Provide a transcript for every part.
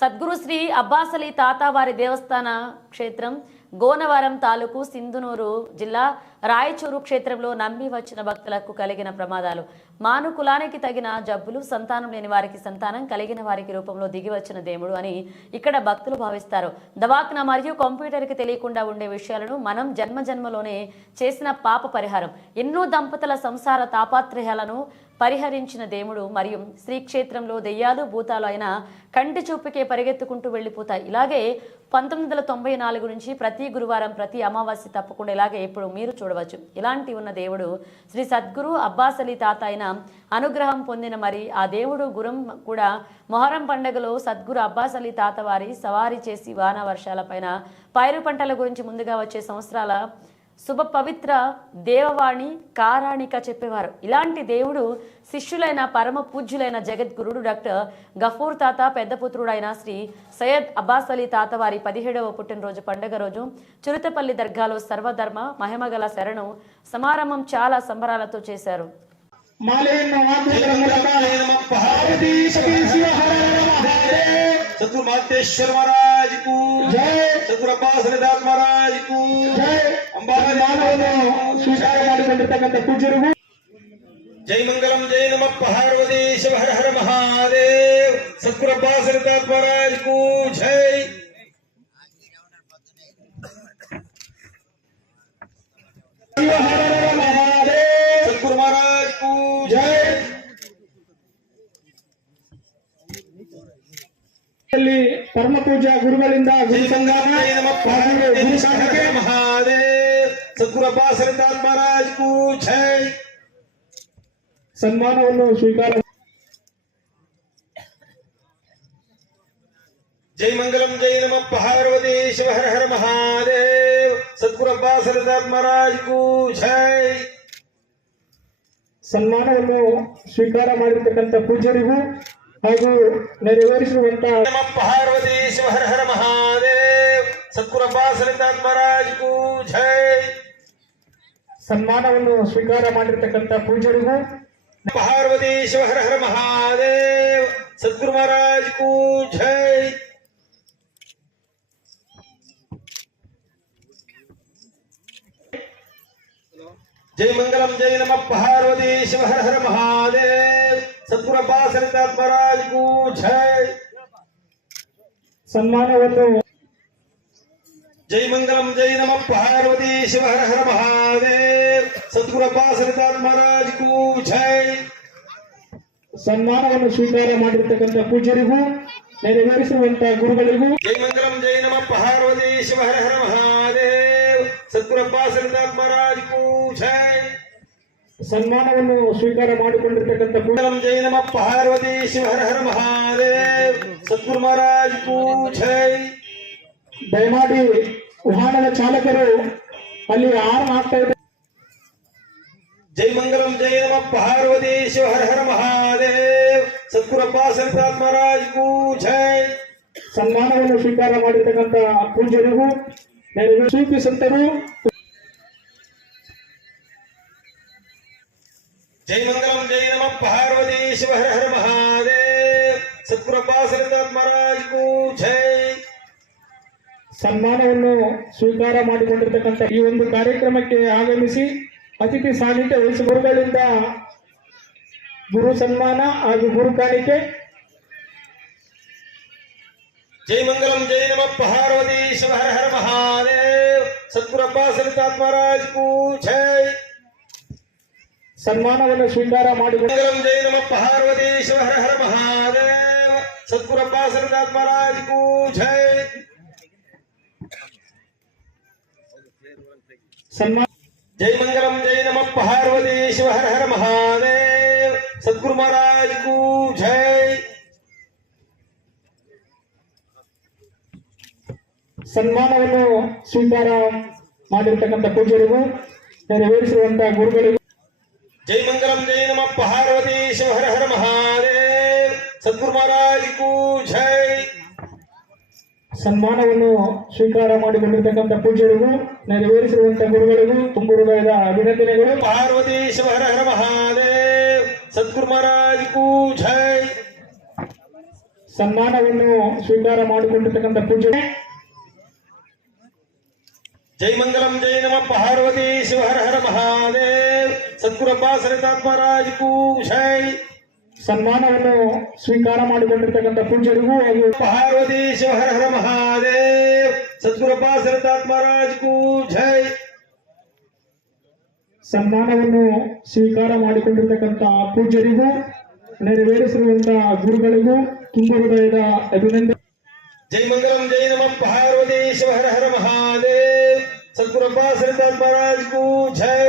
సద్గురు శ్రీ అబ్బాస్ అలీ తాతావారి దేవస్థాన క్షేత్రం గోనవరం తాలూకు సింధునూరు జిల్లా రాయచూరు క్షేత్రంలో నమ్మి వచ్చిన భక్తులకు కలిగిన ప్రమాదాలు. మానుకులానికి తగిన జబ్బులు, సంతానం లేని వారికి సంతానం, కలిగిన వారికి రూపంలో దిగి వచ్చిన దేవుడు అని ఇక్కడ భక్తులు భావిస్తారు. దవాఖాన మరియు కంప్యూటర్కి తెలియకుండా ఉండే విషయాలను మనం జన్మలోనే చేసిన పాప పరిహారం. ఎన్నో దంపతుల సంసార తాపాత్రయాలను పరిహరించిన దేవుడు మరియు శ్రీక్షేత్రంలో దెయ్యాలు భూతాలు అయిన కంటి చూపుకే పరిగెత్తుకుంటూ వెళ్ళిపోతాయి. ఇలాగే 1994 నుంచి ప్రతి గురువారం, ప్రతి అమావాస్య తప్పకుండా ఇలాగే ఇప్పుడు మీరు చూడవచ్చు. ఇలాంటి ఉన్న దేవుడు శ్రీ సద్గురు అబ్బాస్ అలీ తాత అయిన అనుగ్రహం పొందిన మరి ఆ దేవుడు గురం కూడా మొహరం పండుగలో సద్గురు అబ్బాస్ అలీ తాత వారి సవారీ చేసి వాన వర్షాల పైన పైరు పంటల గురించి ముందుగా వచ్చే సంవత్సరాల శుభ పవిత్ర దేవవాణి కారాణిక చెప్పేవారు. ఇలాంటి దేవుడు శిష్యులైన పరమ పూజ్యులైన జగద్గురుడు డాక్టర్ గఫూర్ తాత పెద్ద పుత్రుడైన శ్రీ సయ్యద్ అబ్బాస్ అలీ తాత వారి 17వ పుట్టినరోజు పండుగ రోజు చురుతపల్లి దర్గాలో సర్వధర్మ మహిమగల శరణు సమారంభం చాలా సంబరాలతో చేశారు. सतगुरु मातेश्वर महाराज को जय, सतगुरु अब्बास अली दास महाराज को जय. जय मंगलम जय नमः पार्वती शिव हर हर महादेव. सतगुरु अब्बास अली दास महाराज को जय. सतगुरु महाराज को जय. परम पूजा गुरुಗಳಿಂದ ಗುರು ಸಂಗಾನ गुरु शाखा महादेव. सतगुरु अब्बास अली दास महाराज को जय. ಸನ್ಮಾನವನ್ನು ಸ್ವೀಕಾರ. जय मंगलम जय नमः पार्वती शिव हर हर महादेव. सतगुरु अब्बास अली दास महाराज को जय. ಸನ್ಮಾನವನ್ನು ಸ್ವೀಕಾರ ಮಾಡಿರತಕ್ಕಂತ ಪೂಜ್ಯರಿಗೂ ಹಾಗೂ ನೆರವೇರಿಸುವಂತ नमः पार्वती शिव हर हर महादेव. सतगुरु अब्बास अली दास महाराज को जय. ಸನ್ಮಾನವನ್ನು ಸ್ವೀಕಾರ ಮಾಡಿರತಕ್ಕಂತ ಪೂಜ್ಯರಿಗೂ पार्वती शिव हर हर महादेव. सतगुरु महाराज को जय. जय मंगलम जय नमः पार्वती शिव हर हर महादेव. सतगुरु अब्बास अली दास महाराज को जय. ಸನ್ಮಾನವನ್ನು जय मंगलम जय नमः पार्वती शिव हर हर महादेव. सतगुरु अब्बास अली दास महाराज को जय. ಸನ್ಮಾನವನ್ನು ಸ್ವೀಕಾರ ಮಾಡಿರತಕ್ಕಂತ ಪೂಜ್ಯರಿಗೂ ನೆರವೇರಿಸುವಂತ ಗುರುಗಳಿಗೂ जय मंगलम जय नमः पार्वती शिव हर हर महादेव. सतगुरु अब्बास अली दास महाराज को जय. ಸನ್ಮಾನವನ್ನು ಸ್ವೀಕಾರ ಮಾಡಿಕೊಂಡಿರತಕ್ಕಂತ मंगलम जय नमः पार्वती शिव हर हर महादेव. सतगुरु महाराज को जय. ದಯಮಾಡಿ ವಾಹನದ ಚಾಲಕರು ಅಲ್ಲಿ ಹಾರ್ನ್ ಆಗ್ತಾ ಇದೆ. जय मंगलम जय नमः पार्वती शिव हर हर महादेव. सतगुरु अब्बास अली दास महाराज को जय. ಸನ್ಮಾನವನ್ನು ಸ್ವೀಕಾರ ಮಾಡಿರ್ತಕ್ಕಂಥ ಪೂಜ್ಯರಿಗೂ ಸೂಫಿ ಸಂತರು जय मंगलम जय नमः पार्वती शिव हर हर महादेव. सतगुरु अब्बास अली दास महाराज को जय. ಸನ್ಮಾನವನ್ನು ಸ್ವೀಕಾರ ಮಾಡಿಕೊಂಡಿರ್ತಕ್ಕಂಥ ಈ ಒಂದು ಕಾರ್ಯಕ್ರಮಕ್ಕೆ ಆಗಮಿಸಿ ಅತಿಥಿ ಸಾನ್ನಿಧ್ಯ ವಹಿಸಿ ಗುರುಗಳಿಂದ ಗುರು ಸನ್ಮಾನ ಹಾಗೂ ಗುರು ಕಾಣಿಕೆ. जय मंगलम जय नमः पार्वती शिव हर हर महादेव. सतगुरु अब्बास अली दास महाराज को जय. ಸನ್ಮಾನವನ್ನು ಸ್ವೀಕಾರ ಮಾಡಿಕೊಂಡು मंगलम जय नमः पार्वती शिव हर हर महादेव. सतगुरु अब्बास अली दास महाराज को जय. ಸನ್ಮಾನ जय मंगलम जय नमः पार्वती शिव हर हर महादेव. सतगुरु महाराज को जय. ಸನ್ಮಾನವನ್ನು ಸ್ವೀಕಾರ ಮಾಡಿರ್ತಕ್ಕಂಥ ಪೂಜ್ಯರಿಗೂ ನೆರವೇರಿಸುವಂತ ಗುರುಗಳಿಗೂ जय मंगलम जय नमः पार्वती शिव हर हर महादेव. सतगुरु महाराज को जय. ಸನ್ಮಾನವನ್ನು ಸ್ವೀಕಾರ ಮಾಡಿಕೊಂಡಿರ್ತಕ್ಕಂಥ ಪೂಜ್ಯರಿಗೂ ನೆರವೇರಿಸಿರುವಂತಹ ಗುರುಗಳಿಗೂ ತುಂಬ ಹೃದಯದ ಅಭಿನಂದನೆಗಳು. पार्वती शिव हर हर महादेव. सतगुरु महाराज को जय. ಸನ್ಮಾನವನ್ನು ಸ್ವೀಕಾರ ಮಾಡಿಕೊಂಡಿರ್ತಕ್ಕಂಥ ಪೂಜ್ಯ जय मंगलम जय नमः पार्वती शिव हर हर महादेव सद्गुरु अब्बा सरितात्म महाराज को जय ಸನ್ಮಾನವನ್ನು ಸ್ವೀಕಾರ ಮಾಡಿಕೊಂಡಿರ್ತಕ್ಕಂಥ ಪೂಜ್ಯರಿಗೂ ಹಾಗೂ पार्वती शिव हर हर महादेव सद्गुरु अब्बा सरितात्म महाराज को जय ಸನ್ಮಾನವನ್ನು ಸ್ವೀಕಾರ ಮಾಡಿಕೊಂಡಿರ್ತಕ್ಕಂಥ ಪೂಜ್ಯರಿಗೂ ನೆರವೇರಿಸಿರುವಂತಹ ಗುರುಗಳಿಗೂ ತುಂಬ ಹೃದಯದ ಅಭಿನಂದನೆ. जय मंगलम जय नमः पार्वती शिव हर हर महादेव सद्गुरु अब्बा सरितात्म महाराज को जय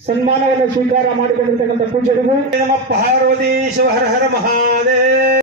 ಸನ್ಮಾನವನ್ನು ಸ್ವೀಕಾರ ಮಾಡಿಕೊಂಡಿರ್ತಕ್ಕಂಥ ಪೂಜ್ಯರಿಗೂ नमः पार्वती शिव हर हर महादेव